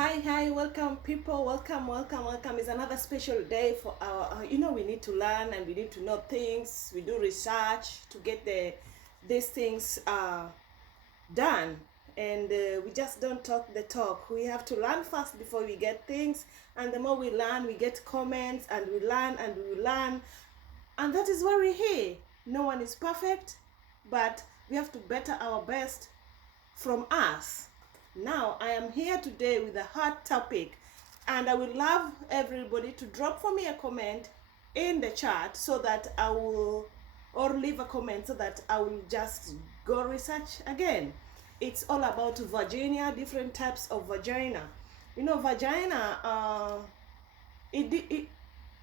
Hi, welcome people, welcome. It's another special day for our, we need to learn and we need to know things. We do research to get these things done. And we just don't talk the talk. We have to learn first before we get things. And the more we learn, we get comments and we learn and we learn. And that is why we're here. No one is perfect, but we have to better our best from us. Now, I am here today with a hot topic, and I would love everybody to drop for me a comment in the chat so that I will, or leave a comment so that I will just go research again. It's all about vagina, different types of vagina. Vagina,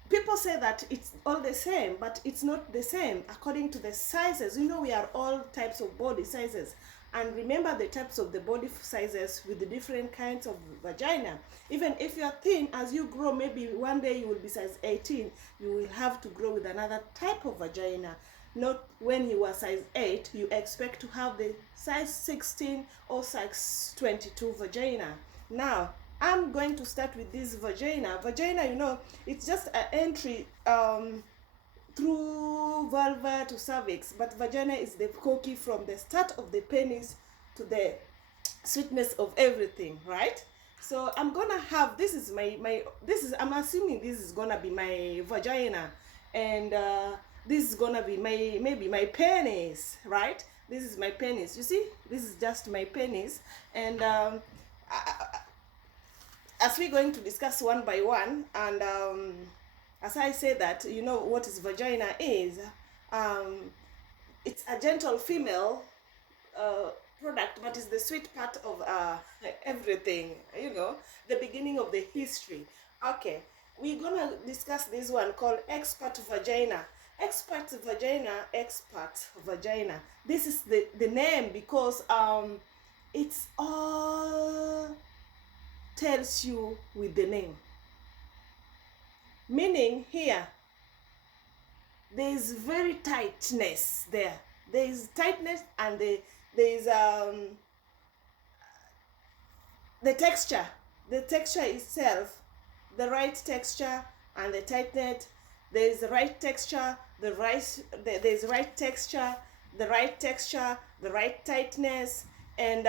people say that it's all the same, but it's not the same according to the sizes. We are all types of body sizes, and remember the types of the body sizes with the different kinds of vagina. Even if you're thin, as you grow, maybe one day you will be size 18, you will have to grow with another type of vagina. Not when you are size 8 you expect to have the size 16 or size 22 vagina. Now I'm going to start with this vagina. Vagina, it's just an entry through vulva to cervix, but vagina is the cookie from the start of the penis to the sweetness of everything, right? So I'm gonna have, this is I'm assuming this is gonna be my vagina, and this is gonna be maybe my penis, right? This is my penis. You see, this is just my penis, and as we're going to discuss one by one, and as I say that, what is vagina is, it's a gentle female product, but it's the sweet part of everything, the beginning of the history. Okay, we're gonna discuss this one called expert vagina. Expert vagina. This is the name because it's all tells you with the name. Meaning here, there is very tightness there. There is tightness, and there is the texture. The texture itself, the right texture and the tightness. There is the right texture, there is right texture, the right texture, the right tightness, and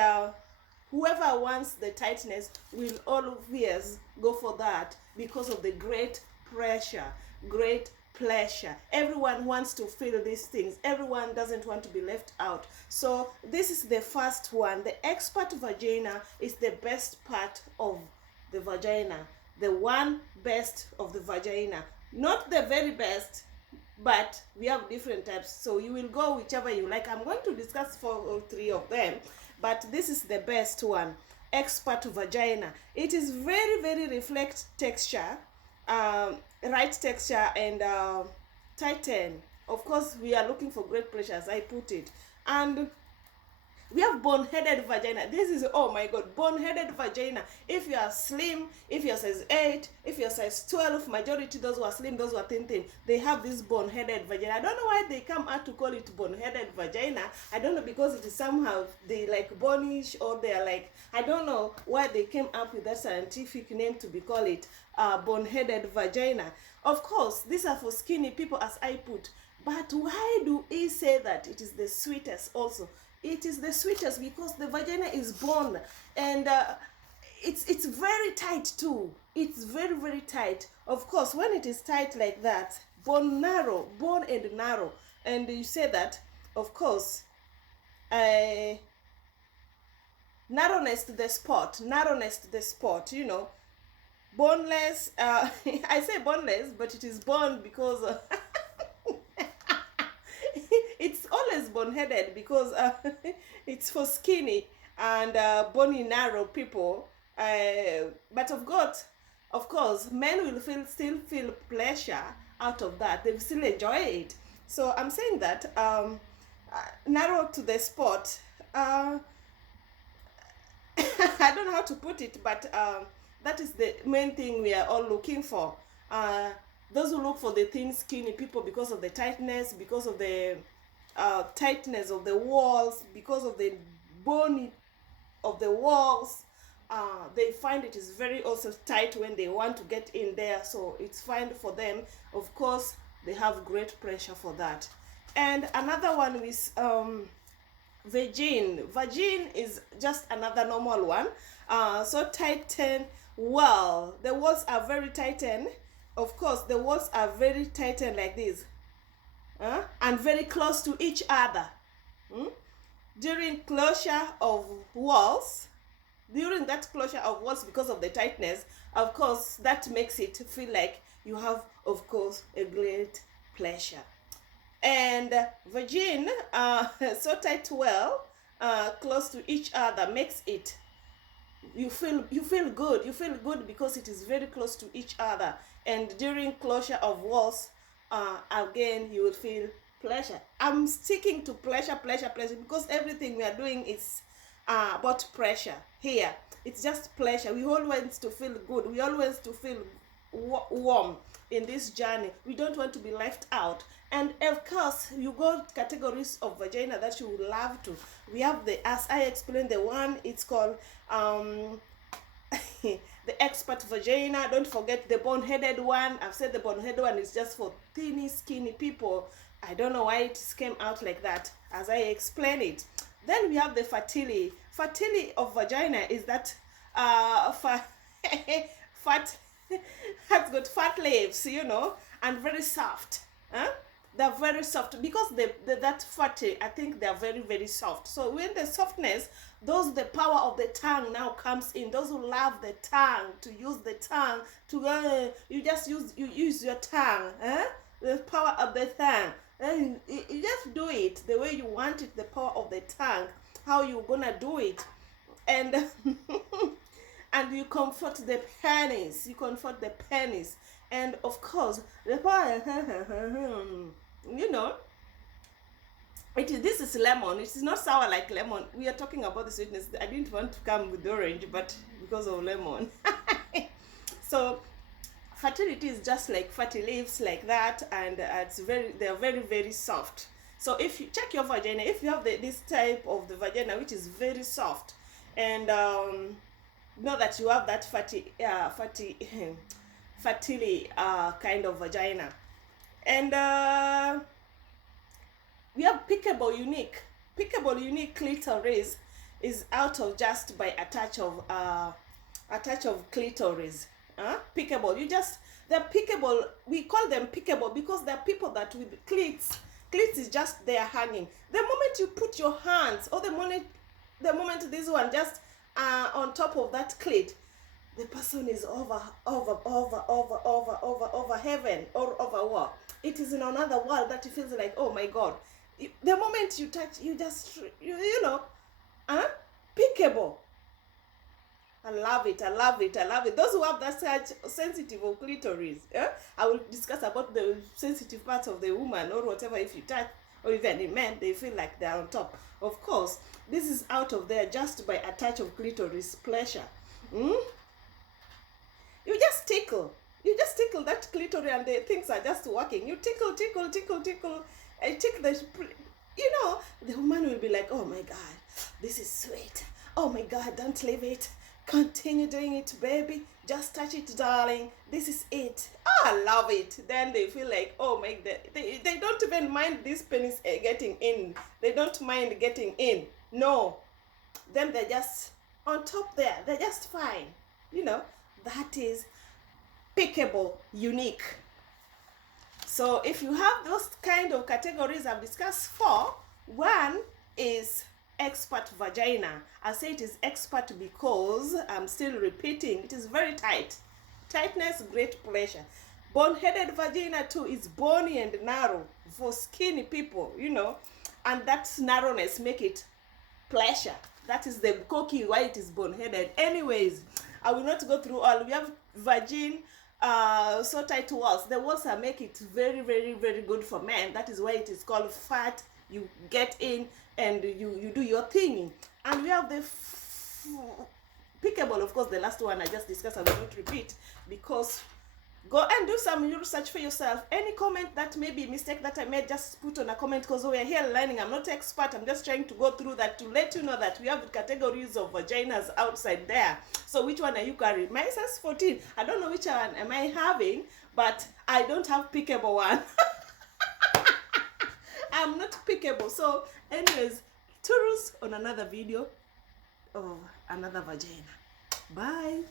whoever wants the tightness will always go for that because of the great pressure, great pleasure. Everyone wants to feel these things. Everyone doesn't want to be left out. So this is the first one. The expert vagina is the best part of the vagina. The one best of the vagina. Not the very best, but we have different types. So you will go whichever you like. I'm going to discuss 4 or 3 of them, but this is the best one. Expert vagina. It is very, very reflect texture, right texture, and tighten. Of course, we are looking for great pressure, as I put it. And we have bone-headed vagina. This is, oh my god, bone-headed vagina. If you are slim, if you're size 8, if you're size 12, majority those who are slim, those who are thin, they have this bone-headed vagina. I don't know why they come out to call it bone-headed vagina. I don't know, because it is somehow they like bonish, or they are like, I don't know why they came up with that scientific name to be called it bone-headed vagina. Of course, these are for skinny people, as I put. But why do we say that it is the sweetest also? It is the sweetest because the vagina is bone, and it's very tight too. It's very, very tight. Of course, when it is tight like that, bone and narrow, and you say that, of course, narrowness to the spot, boneless. I say boneless, but it is bone because it's always bone-headed because it's for skinny and bony, narrow people. But of course, men will still feel pleasure out of that. They will still enjoy it. So I'm saying that narrow to the spot. I don't know how to put it, but that is the main thing we are all looking for. Those who look for the thin, skinny people because of the tightness, because of the tightness of the walls, because of the bony of the walls, they find it is very also tight when they want to get in there, so it's fine for them. Of course, they have great pressure for that. And another one is vagine. Vagine is just another normal one. So tighten. Well, the walls are very tightened. Of course, the walls are very tightened like this, and very close to each other. During closure of walls, because of the tightness, of course, that makes it feel like you have, of course, a great pleasure. And vagine, so tight, well, close to each other, makes it you feel good because it is very close to each other. And during closure of walls, again, you will feel pleasure. I'm sticking to pleasure because everything we are doing is about pressure here. It's just pleasure. We all want to feel good. We all want to feel warm in this journey. We don't want to be left out. And of course, you got categories of vagina that you would love to. We have as I explained, the one, it's called the expert vagina. Don't forget the bone-headed one. I've said the bone-headed one is just for thin, skinny people. I don't know why it came out like that, as I explain it. Then we have the fertility. Fertility of vagina is that fat has got fat lips, and very soft. They're very soft because that fatty, I think they're very, very soft. So when the softness, the power of the tongue now comes in. Those who love the tongue, to use the tongue, you use your tongue, the power of the tongue. And you just do it the way you want it, the power of the tongue, how you're gonna do it. And and you comfort the penis. And of course, the power, this is lemon. It is not sour like lemon. We are talking about the sweetness. I didn't want to come with orange, but because of lemon. So fertility is just like fatty leaves like that, and they are very, very soft. So if you check your vagina, if you have this type of the vagina which is very soft, and know that you have that fertility kind of vagina. And we have pickable unique. Pickable unique clitoris is out of just by a touch of clitoris. Pickable. They're pickable. We call them pickable because they're people that with cleats is just there hanging. The moment you put your hands, or the moment this one just on top of that clit, the person is over heaven or over what? It is in another world that it feels like, oh my God. The moment you touch, you just, pickable. I love it. Those who have that such sensitive of clitoris, I will discuss about the sensitive parts of the woman or whatever. If you touch, or even in men, they feel like they're on top. Of course, this is out of there just by a touch of clitoris pleasure. You just tickle that clitoris and the things are just working. You tickle. I tickle the woman will be like, oh my God, this is sweet. Oh my God, don't leave it. Continue doing it, baby. Just touch it, darling. This is it. I love it. Then they feel like, oh my God. They don't even mind this penis getting in. They don't mind getting in. No. Then they're just on top there. They're just fine. That is pickable, unique. So if you have those kind of categories I've discussed, 4, one is expert vagina. I say it is expert because I'm still repeating, it is very tight. Tightness, great pleasure. Bone-headed vagina too is bony and narrow for skinny people, and that narrowness make it pleasure. That is the cocky why it is bone-headed. Anyways, I will not go through all. We have vagine, so tight walls. The walls are make it very, very, very good for men. That is why it is called fat. You get in and you do your thing. And we have the pickable, of course, the last one I just discussed. I will not repeat because Go and do some research for yourself. Any comment that may be a mistake that I made, just put on a comment, because we're here learning. I'm not an expert. I'm just trying to go through that to let you know that we have categories of vaginas outside there. So which one are you carrying? My size 14. I don't know which one am I having, but I don't have pickable one. I'm not pickable. So anyways, toodles on another video of another vagina. Bye.